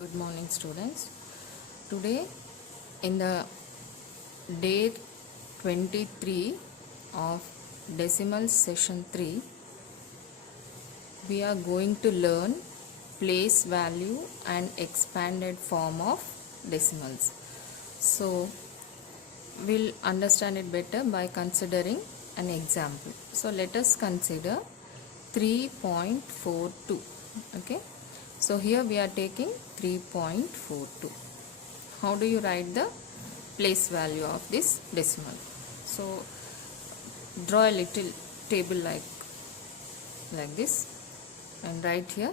Good morning, students. Today, in the day 23 of decimal session 3, we are going to learn place value and expanded form of decimals. So, we'll understand it better by considering an example. So, let us consider 3.42. Okay. So, here we are taking 3.42. How do you write the place value of this decimal? So draw a little table like this and write here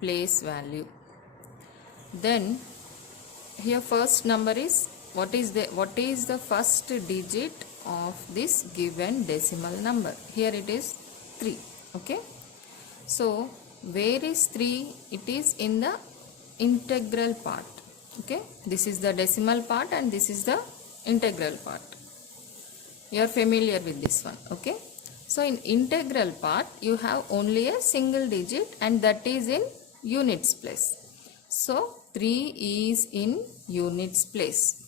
place value. Then here first number is what is the first digit of this given decimal number? Here it is 3. Okay, so where is 3? It is in the integral part. Okay, this is the decimal part and this is the integral part. You are familiar with this one. Okay, so in integral part you have only a single digit and that is in units place. So 3 is in units place.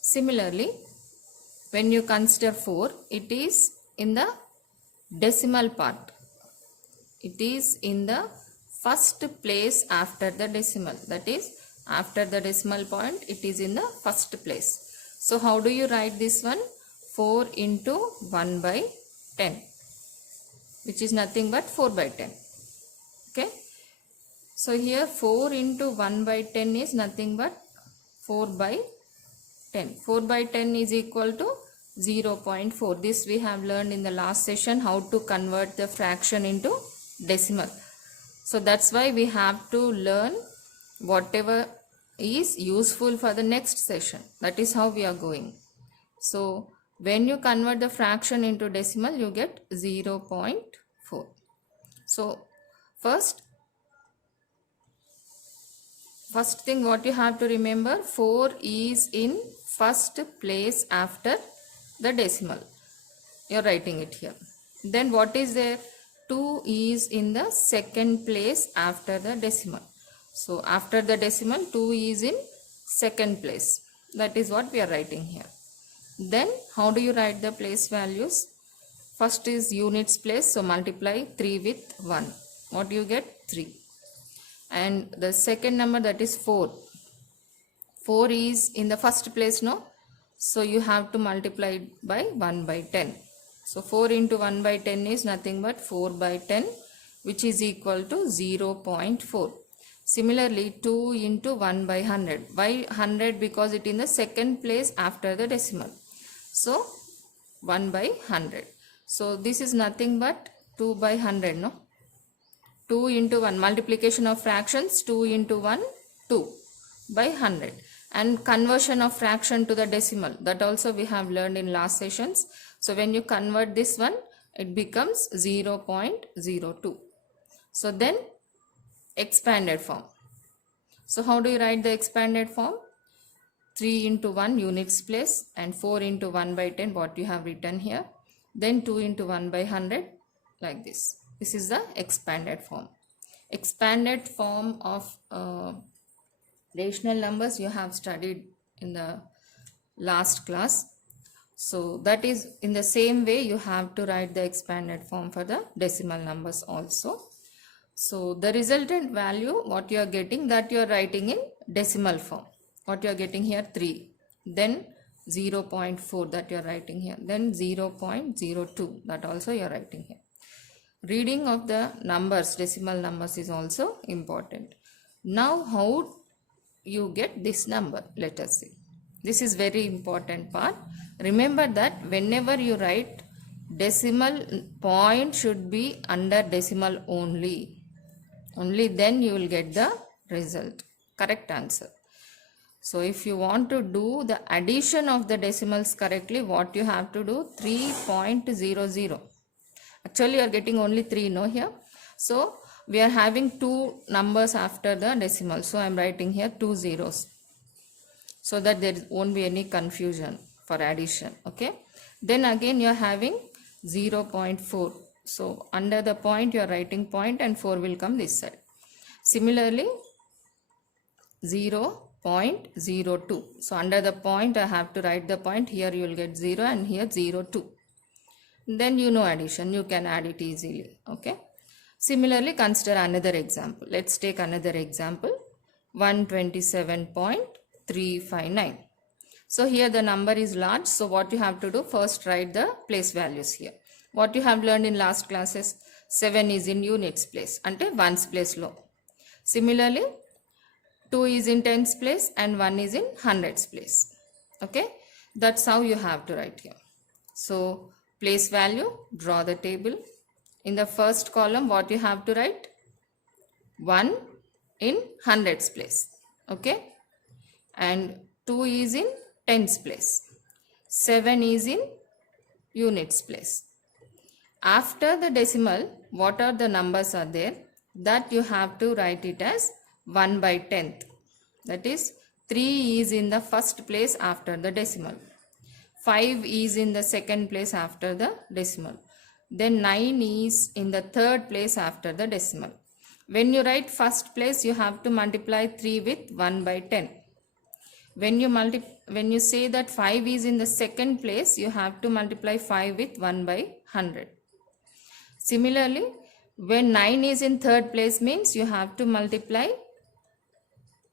Similarly, when you consider 4, it is in the decimal part. It is in the first place after the decimal, that is after the decimal point it is in the first place. So how do you write this one? 4 into 1 by 10, which is nothing but 4 by 10. Okay, so here 4 into 1 by 10 is nothing but 4 by 10. 4 by 10 is equal to 0.4. This we have learned in the last session, how to convert the fraction into decimal. So that's why we have to learn whatever is useful for the next session. That is how we are going. So when you convert the fraction into decimal, you get 0.4. So first thing what you have to remember, 4 is in first place after the decimal. You are writing it here. Then what is there? 2 is in the second place after the decimal. So after the decimal 2 is in second place. That is what we are writing here. Then how do you write the place values? First is units place. So multiply 3 with 1. What do you get? 3. And the second number, that is 4. 4 is in the first place, no? So you have to multiply it by 1 by 10. So 4 into 1 by 10 is nothing but 4 by 10, which is equal to 0.4. Similarly, 2 into 1 by 100. Why 100? Because it is in the second place after the decimal. So 1 by 100. So this is nothing but 2 by 100, no? 2 into 1, multiplication of fractions, 2 into 1, 2 by 100. And conversion of fraction to the decimal, that also we have learned in last sessions. So when you convert this one, it becomes 0.02. So then expanded form. So how do you write the expanded form? 3 into 1 units place and 4 into 1 by 10, what you have written here. Then 2 into 1 by 100, like this. This is the expanded form. Expanded form of rational numbers you have studied in the last class. So that is in the same way you have to write the expanded form for the decimal numbers also. So the resultant value what you are getting, that you are writing in decimal form. What you are getting here, 3. Then 0.4 that you are writing here. Then 0.02 that also you are writing here. Reading of the numbers, decimal numbers, is also important. Now how you get this number? Let us see. This is very important part. Remember that whenever you write, decimal point should be under decimal only. Only then you will get the result, correct answer. So if you want to do the addition of the decimals correctly, what you have to do? 3.00. Actually you are getting only 3, no, here. So we are having 2 numbers after the decimal. So I am writing here 2 zeros, so that there won't be any confusion for addition. Okay. Then again you are having 0.4. So under the point you are writing point and 4 will come this side. Similarly 0.02. So under the point I have to write the point. Here you will get 0 and here 0.2. Then you know addition, you can add it easily. Okay. Similarly, consider another example. Let's take another example, 127.359. So here the number is large. So what you have to do, first write the place values here. What you have learned in last classes, 7 is in units place, ante ones place lo. Similarly, 2 is in tens place and 1 is in hundreds place. Okay, that's how you have to write here. So place value, draw the table. In the first column, what you have to write? 1 in hundreds place. Okay, and 2 is in tens place. 7 is in units place. After the decimal, what are the numbers are there? That you have to write it as 1 by 10th. That is 3 is in the first place after the decimal. 5 is in the second place after the decimal. Then 9 is in the third place after the decimal. When you write first place, you have to multiply 3 with 1 by 10. When you say that 5 is in the second place, you have to multiply 5 with 1 by 100. Similarly, when 9 is in third place means you have to multiply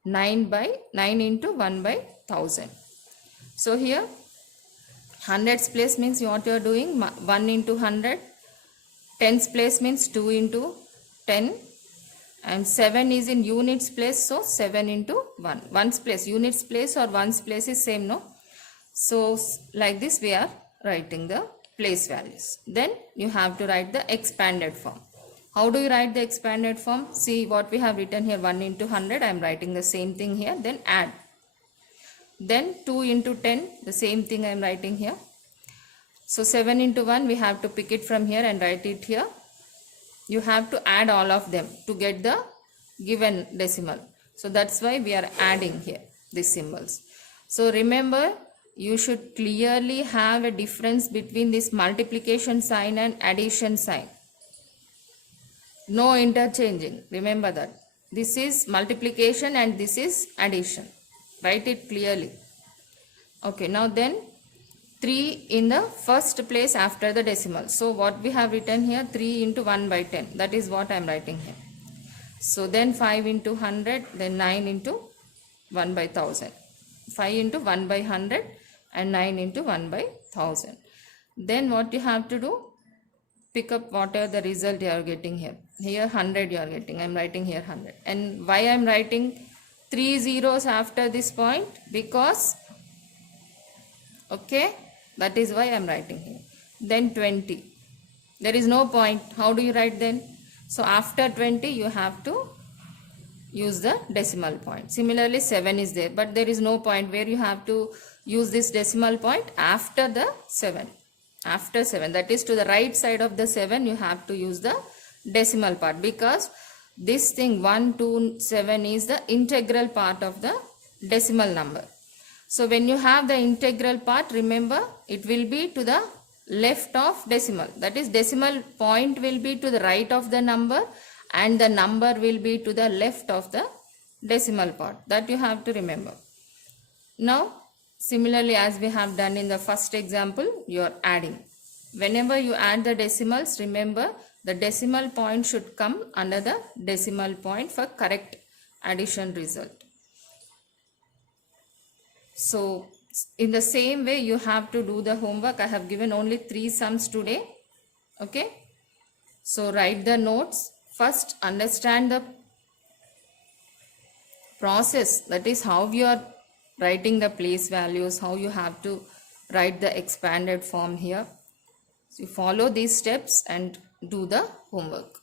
9 into 1 by 1000. So here hundreds place means what you are doing, 1 into 100. Tens place means 2 into 10. And 7 is in units place, so 7 into 1. Ones place, units place or ones place is same, no? So like this we are writing the place values. Then you have to write the expanded form. How do you write the expanded form? See what we have written here, 1 into 100. I am writing the same thing here. Then add. Then 2 into 10, the same thing I am writing here. So 7 into 1, we have to pick it from here and write it here. You have to add all of them to get the given decimal. So that's why we are adding here these symbols. So remember, you should clearly have a difference between this multiplication sign and addition sign. No interchanging. Remember that. This is multiplication and this is addition. Write it clearly. Okay, now then 3 in the first place after the decimal. So what we have written here, 3 into 1 by 10. That is what I am writing here. So then 5 into 100, then 9 into 1 by 1000. 5 into 1 by 100 and 9 into 1 by 1000. Then what you have to do, pick up whatever the result you are getting here. Here 100 you are getting. I am writing here 100. And why I am writing 3 zeros after this point? Because, okay, that is why I am writing here. Then 20. There is no point. How do you write then? So after 20 you have to use the decimal point. Similarly 7 is there, but there is no point where you have to use this decimal point after the 7. After 7, that is to the right side of the 7, you have to use the decimal part, because this thing 1, 2, 7 is the integral part of the decimal number. So when you have the integral part, remember it will be to the left of decimal. That is, decimal point will be to the right of the number and the number will be to the left of the decimal part. That you have to remember. Now similarly, as we have done in the first example, you are adding. Whenever you add the decimals, remember the decimal point should come under the decimal point for correct addition result. So in the same way you have to do the homework. I have given only 3 sums today. Okay. So write the notes. First understand the process, that is how you are writing the place values, how you have to write the expanded form here. So you follow these steps and do the homework.